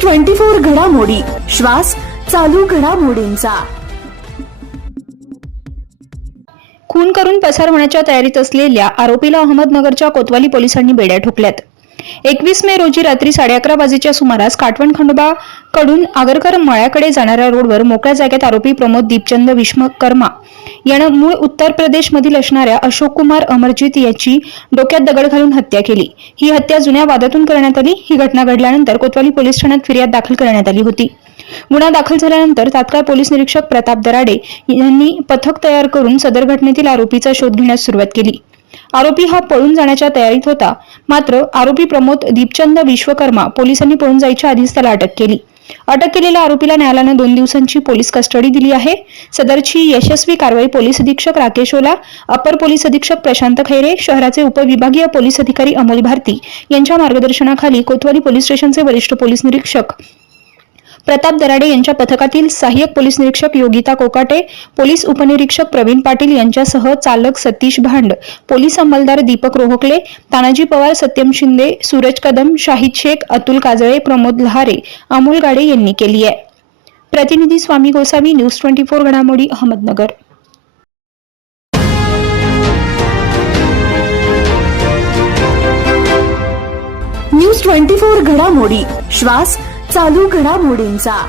News twenty four घडामोडी. श्वास चालू घडामोडींचा. खून करून पसार होण्याच्या तयारीत असलेल्या आरोपीला अहमदनगरच्या कोतवाली पोलिसांनी बेड्या ठोकल्यात. एकवीस मे रोजी रात्री साडे अकरा वाजेच्या सुमारास काटवण खंडोबा कडून आगरकर मळ्याकडे जाणाऱ्या रोडवर मोकळ्या जागेत आरोपी प्रमोद दीपचंद विश्वकर्मा यानं मूळ उत्तर प्रदेशमधील असणाऱ्या अशोक कुमार अमरजीत याची डोक्यात दगड घालून हत्या केली. ही हत्या जुन्या वादातून करण्यात आली. ही घटना घडल्यानंतर कोतवाली पोलीस ठाण्यात फिर्याद दाखल करण्यात आली होती. गुन्हा दाखल झाल्यानंतर तात्काळ पोलीस निरीक्षक प्रताप दराडे यांनी पथक तयार करून सदर घटनेतील आरोपीचा शोध घेण्यास सुरुवात केली. आरोपी हा पळून जाण्याच्या तयारीत होता. मात्र आरोपी प्रमोद दीपचंद विश्वकर्मा पोलिसांनी पळून जायच्या आधीच त्याला अटक केली. अटक केलेल्या आरोपीला न्यायालयानं दोन दिवसांची पोलीस कस्टडी दिली आहे. सदरची यशस्वी कारवाई पोलीस अधीक्षक राकेश ओला अपर पोलीस अधीक्षक प्रशांत खैरे शहराचे उपविभागीय पोलीस अधिकारी अमोल भारती यांच्या मार्गदर्शनाखाली कोतवाली पोलीस स्टेशनचे वरिष्ठ पोलीस निरीक्षक प्रताप दराडे यांच्या पथकातील सहाय्यक पोलीस निरीक्षक योगिता कोकाटे पोलीस उपनिरीक्षक प्रवीण पाटील यांच्यासह चालक सतीश भांड पोलीस अंमलदार दीपक रोहकले तानाजी पवार सत्यम शिंदे सूरज कदम शाहिद शेख अतुल काजळे प्रमोद लहारे अमोल गाडे यांनी केली आहे. प्रतिनिधी Swami Gosavi news twenty four घडामोडी अहमदनगर. न्यूज ट्वेंटी फोर घडामोडी श्वास चालू घडामोडींचा.